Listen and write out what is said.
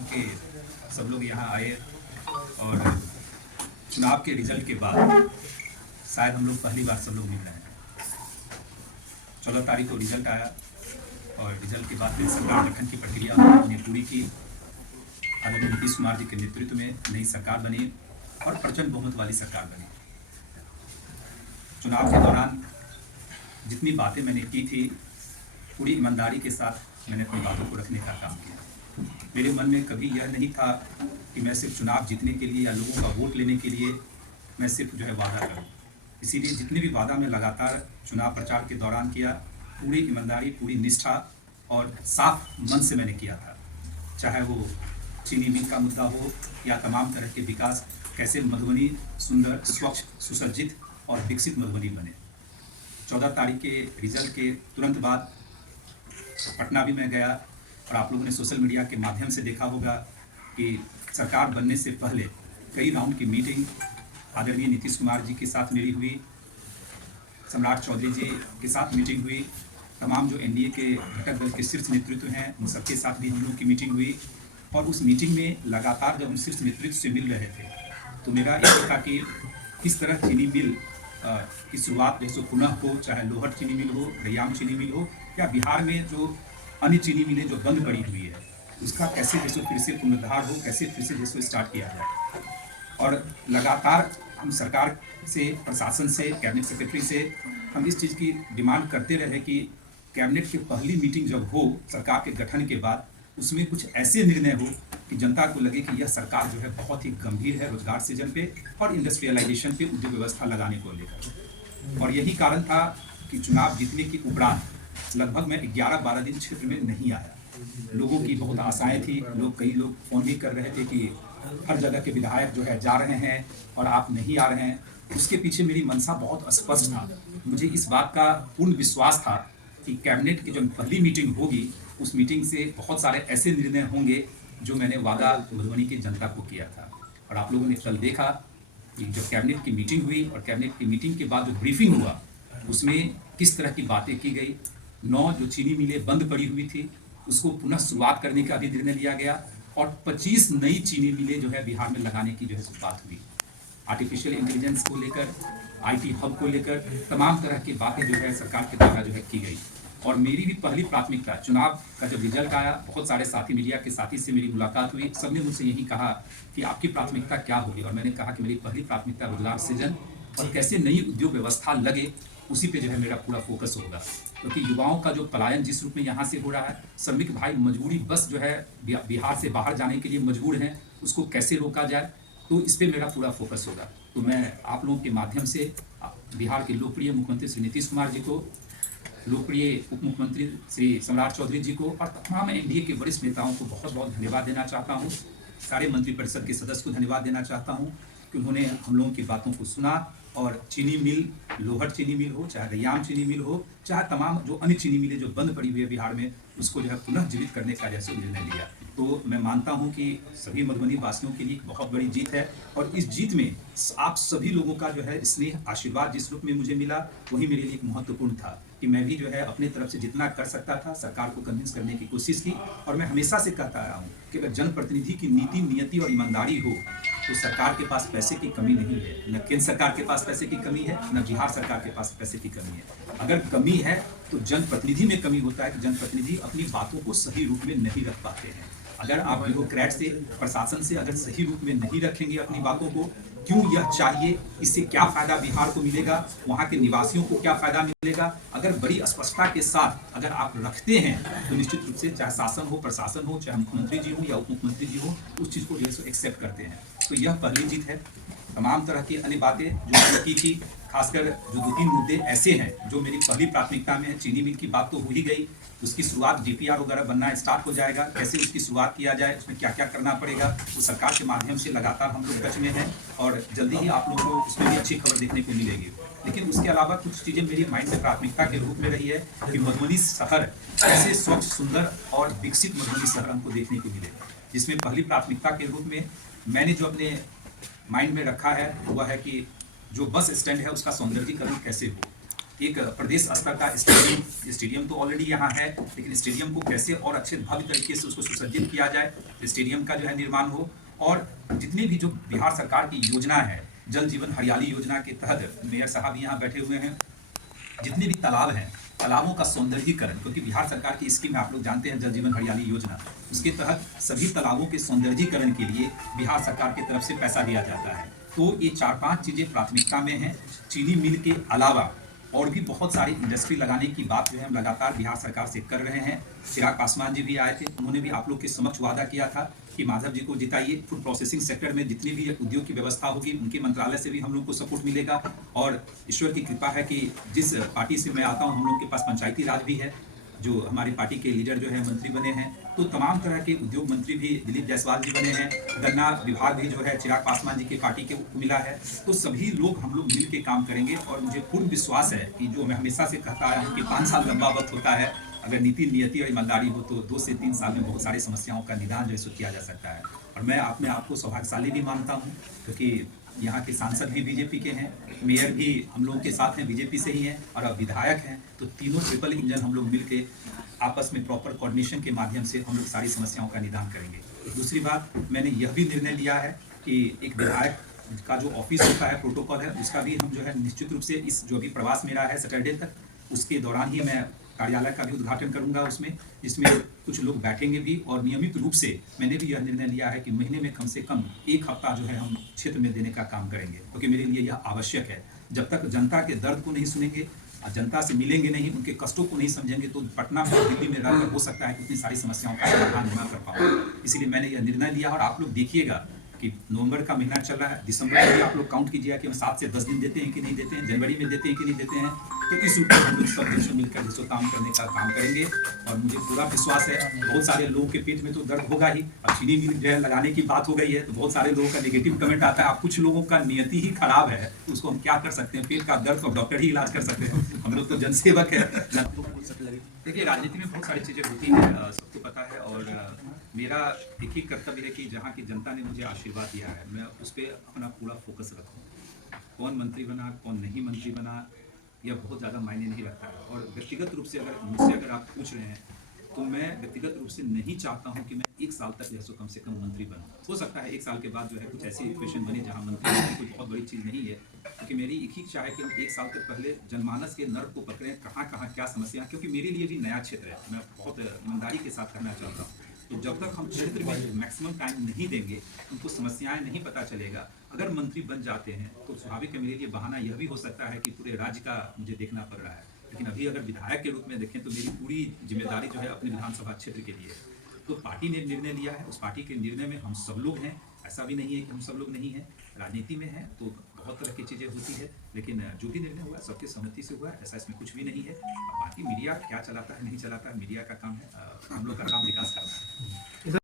हूँ कि सब लोग यहाँ आए और चुनाव के रिजल्ट के बाद शायद हम लोग पहली बार सब लोग मिल रहे हैं। 14 तारीख को रिजल्ट आया और रिजल्ट के बाद फिर सरकार गठन की प्रक्रिया हमने पूरी की। आदरणीय नीतीश कुमार जी के नेतृत्व में नई सरकार बनी और प्रचंड बहुमत वाली सरकार बनी। चुनाव के दौरान जितनी बातें मैंने की थी पूरी ईमानदारी के साथ मैंने अपनी बातों को रखने का काम किया। मेरे मन में कभी यह नहीं था कि मैं सिर्फ चुनाव जीतने के लिए या लोगों का वोट लेने के लिए मैं सिर्फ वादा करूं। इसीलिए जितने भी वादा मैं लगातार चुनाव प्रचार के दौरान किया, पूरी ईमानदारी, पूरी निष्ठा और साफ मन से मैंने किया था। चाहे वो चीनी मिल का मुद्दा हो या तमाम तरह के विकास, कैसे मधुबनी सुंदर, स्वच्छ, सुसज्जित और विकसित मधुबनी बने। 14 तारीख के रिजल्ट के तुरंत बाद पटना भी मैं गया और आप लोगों ने सोशल मीडिया के माध्यम से देखा होगा कि सरकार बनने से पहले कई राउंड की मीटिंग आदरणीय नीतीश कुमार जी के साथ मेरी हुई, सम्राट चौधरी जी के साथ मीटिंग हुई, तमाम जो एनडीए के घटक दल के शीर्ष नेतृत्व हैं उन सबके साथ भी हम लोग की मीटिंग हुई। और उस मीटिंग में लगातार जब हम शीर्ष नेतृत्व से मिल रहे थे तो मेरा यही था कि किस तरह चीनी मिल की शुरुआत जैसे पुनः हो, चाहे लोहट चीनी मिल हो, रैयाम चीनी मिल हो या बिहार में जो अन्य चीनी मिलें जो बंद पड़ी हुई है उसका कैसे जैसे फिर से पुनरुद्धार हो, कैसे फिर से जैसे स्टार्ट किया जाए। और लगातार हम सरकार से, प्रशासन से, कैबिनेट सेक्रेटरी से हम इस चीज़ की डिमांड करते रहे कि कैबिनेट की पहली मीटिंग जब हो सरकार के गठन के बाद उसमें कुछ ऐसे निर्णय हो कि जनता को लगे कि यह सरकार बहुत ही गंभीर है रोजगार सृजन पे और इंडस्ट्रियलाइजेशन पे, उद्योग व्यवस्था लगाने को लेकर। और यही कारण था कि चुनाव जीतने के उपरांत लगभग मैं 11-12 दिन क्षेत्र में नहीं आया। लोगों की बहुत आशाएं थी, कई लोग फोन भी कर रहे थे कि हर जगह के विधायक जा रहे हैं और आप नहीं आ रहे हैं। उसके पीछे मेरी मंशा बहुत स्पष्ट था। मुझे इस बात का पूर्ण विश्वास था कि कैबिनेट की जो पहली मीटिंग होगी उस मीटिंग से बहुत सारे ऐसे निर्णय होंगे जो मैंने वादा मधुबनी की जनता को किया था। और आप लोगों ने कल देखा कि जब कैबिनेट की मीटिंग हुई और कैबिनेट की मीटिंग के बाद जो ब्रीफिंग हुआ उसमें किस तरह की बातें की गई। 9 जो चीनी मिलें बंद पड़ी हुई थी उसको पुनः शुरुआत करने का भी निर्णय लिया गया और 25 नई चीनी मिलें बिहार में लगाने की बात हुई। आर्टिफिशियल इंटेलिजेंस को लेकर, IT हब को लेकर तमाम तरह की बातें सरकार के द्वारा की गई। और मेरी भी पहली प्राथमिकता, चुनाव का जब रिजल्ट आया, बहुत सारे साथी, मीडिया के साथी से मेरी मुलाकात हुई, सबने मुझसे यही कहा कि आपकी प्राथमिकता क्या होगी। और मैंने कहा कि मेरी पहली प्राथमिकता रोजगार सृजन और कैसे नई उद्योग व्यवस्था लगे उसी पे मेरा पूरा फोकस होगा। क्योंकि युवाओं का जो पलायन जिस रूप में यहाँ से हो रहा है, श्रमिक भाई मजबूरी बस बिहार से बाहर जाने के लिए मजबूर हैं, उसको कैसे रोका जाए, तो इस पर मेरा पूरा फोकस होगा। तो मैं आप लोगों के माध्यम से बिहार के लोकप्रिय मुख्यमंत्री श्री नीतीश कुमार जी को, लोकप्रिय उप मुख्यमंत्री श्री सम्राट चौधरी जी को और तमाम एनडीए के वरिष्ठ नेताओं को बहुत बहुत धन्यवाद देना चाहता हूँ। सारे मंत्रिपरिषद के सदस्य को धन्यवाद देना चाहता हूँ कि उन्होंने हम लोगों की बातों को सुना और चीनी मिल, लोहट चीनी मिल हो, चाहे रैयाम चीनी मिल हो, चाहे तमाम जो अन्य चीनी मिलें जो बंद पड़ी हुई है बिहार में, उसको पुनः जीवित करने का निर्णय लिया। तो मैं मानता हूं कि सभी मधुबनी वासियों के लिए एक बहुत बड़ी जीत है और इस जीत में आप सभी लोगों का स्नेह, आशीर्वाद जिस रूप में मुझे मिला वही मेरे लिए एक महत्वपूर्ण था कि मैं भी अपने तरफ से जितना कर सकता था सरकार को कन्विंस करने की कोशिश की। और मैं हमेशा से कहता रहा हूँ कि अगर जनप्रतिनिधि की नीति, नियति और ईमानदारी हो तो सरकार के पास पैसे की कमी नहीं है। न केंद्र सरकार के पास पैसे की कमी है, न बिहार सरकार के पास पैसे की कमी है। अगर कमी है तो जनप्रतिनिधि में कमी होता है कि जनप्रतिनिधि अपनी बातों को सही रूप में नहीं रख पाते हैं। अगर आप ब्यूरोक्रेट से, प्रशासन से अगर सही रूप में नहीं रखेंगे अपनी बातों को, क्यों यह चाहिए, इससे क्या फायदा बिहार को मिलेगा, वहाँ के निवासियों को क्या फायदा मिलेगा, अगर बड़ी स्पष्टता के साथ अगर आप रखते हैं तो निश्चित रूप से चाहे शासन हो, प्रशासन हो, चाहे मुख्यमंत्री जी हो या उप मुख्यमंत्री जी हो, उस चीज़ को एक्सेप्ट करते हैं। तो यह पहली जीत है। तमाम तरह की अन्य बातें जो मैंने की थी, खासकर जो 2-3 मुद्दे ऐसे हैं जो मेरी पहली प्राथमिकता में है। चीनी मिल की बात तो हो ही गई, उसकी शुरुआत DPR वगैरह बनना स्टार्ट हो जाएगा, कैसे उसकी शुरुआत किया जाए, उसमें क्या क्या करना पड़ेगा, वो सरकार के माध्यम से लगातार हम लोग टच में हैं और जल्दी ही आप लोगों को उसमें भी अच्छी खबर देखने को मिलेगी। लेकिन उसके अलावा कुछ चीज़ें मेरी माइंड में प्राथमिकता के रूप में रही है कि मधुबनी शहर कैसे स्वच्छ, सुंदर और विकसित मधुबनी शहर हमको देखने को मिले, जिसमें पहली प्राथमिकता के रूप में मैंने जो अपने माइंड में रखा है वह है कि जो बस स्टैंड है उसका सौंदर्यीकरण कैसे हो। एक प्रदेश स्तर का स्टेडियम तो ऑलरेडी यहाँ है, लेकिन स्टेडियम को कैसे और अच्छे भव्य तरीके से उसको सुसज्जित किया जाए, स्टेडियम का जो है निर्माण हो। और जितनी भी जो बिहार सरकार की योजना है, जल जीवन हरियाली योजना के तहत मेयर साहब यहाँ बैठे हुए हैं, जितने भी तालाब हैं, तालाबों का सौंदर्यीकरण, क्योंकि बिहार सरकार की स्कीम आप लोग जानते हैं जल जीवन हरियाली योजना, उसके तहत सभी तालाबों के सौंदर्यीकरण के लिए बिहार सरकार की तरफ से पैसा दिया जाता है। तो ये 4-5 चीज़ें प्राथमिकता में हैं। चीनी मिल के अलावा और भी बहुत सारी इंडस्ट्री लगाने की बात जो है हम लगातार बिहार सरकार से कर रहे हैं। चिराग पासवान जी भी आए थे, उन्होंने भी आप लोग के समक्ष वादा किया था कि माधव जी को जिताइए। फूड प्रोसेसिंग सेक्टर में जितनी भी उद्योग की व्यवस्था होगी उनके मंत्रालय से भी हम लोग को सपोर्ट मिलेगा। और ईश्वर की कृपा है कि जिस पार्टी से मैं आता हूँ हम लोग के पास पंचायती राज भी है, जो हमारी पार्टी के लीडर जो है मंत्री बने हैं, तो तमाम तरह के उद्योग मंत्री भी दिलीप जायसवाल जी बने हैं, गन्ना विभाग भी जो है चिराग पासवान जी के पार्टी के मिला है। तो सभी लोग हम लोग मिल के काम करेंगे और मुझे पूर्ण विश्वास है कि जो मैं हमेशा से कहता आया हूँ कि 5 साल लंबा वक्त होता है, अगर नीति नियति और ईमानदारी हो तो 2 से 3 साल में बहुत सारी समस्याओं का निदान जो है किया जा सकता है। और मैं अपने आप को सौभाग्यशाली भी मानता हूँ, क्योंकि यहाँ के सांसद भी बीजेपी के हैं, मेयर भी हम लोगों के साथ हैं, बीजेपी से ही हैं, और अब विधायक हैं। तो तीनों ट्रिपल इंजन हम लोग मिलके आपस में प्रॉपर कोऑर्डिनेशन के माध्यम से हम लोग सारी समस्याओं का निदान करेंगे। दूसरी बात, मैंने यह भी निर्णय लिया है कि एक विधायक का जो ऑफिस होता है, प्रोटोकॉल है, उसका भी हम जो है निश्चित रूप से इस जो भी प्रवास मेरा है सैटरडे तक, उसके दौरान ही मैं कार्यालय का भी उद्घाटन करूंगा उसमें, जिसमें कुछ लोग बैठेंगे भी। और नियमित रूप से मैंने भी यह निर्णय लिया है कि महीने में कम से कम 1 हफ्ता जो है हम क्षेत्र में देने का काम करेंगे, क्योंकि मेरे लिए यह आवश्यक है। जब तक जनता के दर्द को नहीं सुनेंगे, जनता से मिलेंगे नहीं, उनके कष्टों को नहीं समझेंगे, तो पटना में दिल्ली में रहकर हो सकता है कि इतनी सारी समस्याओं का समाधान न कर पाऊँ। इसीलिए मैंने यह निर्णय लिया। और आप लोग देखिएगा कि नवंबर का महीना चल रहा है, दिसंबर में भी आप लोग काउंट कीजिएगा कि हम 7 से 10 दिन देते हैं कि नहीं देते हैं, जनवरी में देते हैं कि नहीं देते हैं। तो इस रूप में हम लोग सब मिलकर मिलकर जिसको काम करने का काम करेंगे। और मुझे पूरा विश्वास है, बहुत सारे लोगों के पेट में तो दर्द होगा ही। और चीनी मिल जो है लगाने की बात हो गई है, तो बहुत सारे लोगों का नेगेटिव कमेंट आता है। अब कुछ लोगों का नियति ही खराब है, तो उसको हम क्या कर सकते हैं, पेट का दर्द तो डॉक्टर ही इलाज कर सकते हैं, हम लोग तो जनसेवक है। देखिए, राजनीति में बहुत सारी चीज़ें होती हैं, सबको पता है। और मेरा एक ही कर्तव्य है कि जहाँ की जनता ने मुझे आशीर्वाद दिया है, मैं उस पर अपना पूरा फोकस रखूँ। कौन मंत्री बना, कौन नहीं मंत्री बना, यह बहुत ज़्यादा मायने नहीं रखता है। और व्यक्तिगत रूप से अगर मुझसे अगर आप पूछ रहे हैं, तो मैं व्यक्तिगत रूप से नहीं चाहता हूं कि मैं 1 साल तक जो कम से कम मंत्री बनूं। हो सकता है 1 साल के बाद जो है कुछ ऐसी इक्वेशन बने जहां मंत्री बनना कोई बहुत बड़ी चीज़ नहीं है, क्योंकि मेरी एक ही इच्छा है कि हम 1 साल तक पहले जनमानस के नर्व को पकड़ें, कहाँ क्या समस्या, क्योंकि मेरे लिए भी नया क्षेत्र है, मैं बहुत ईमानदारी के साथ करना चाहता हूँ। तो जब तक हम क्षेत्र में मैक्सिमम टाइम नहीं देंगे, उनको समस्याएं नहीं पता चलेगा। अगर मंत्री बन जाते हैं तो स्वाभाविक है, मेरे लिए बहाना यह भी हो सकता है कि पूरे राज्य का मुझे देखना पड़ रहा है। लेकिन अभी अगर विधायक के रूप में देखें तो मेरी पूरी जिम्मेदारी जो है अपने विधानसभा क्षेत्र के लिए। तो पार्टी ने निर्णय लिया है, उस पार्टी के निर्णय में हम सब लोग हैं, ऐसा भी नहीं है कि हम सब लोग नहीं हैं। राजनीति में है तो बहुत तरह की चीज़ें होती है, लेकिन जो भी निर्णय हुआ सबकी सहमति से हुआ, ऐसा इसमें कुछ भी नहीं है। बाकी मीडिया क्या चलाता है नहीं चलाता है, मीडिया का काम है, हम लोग का काम विकास करना है।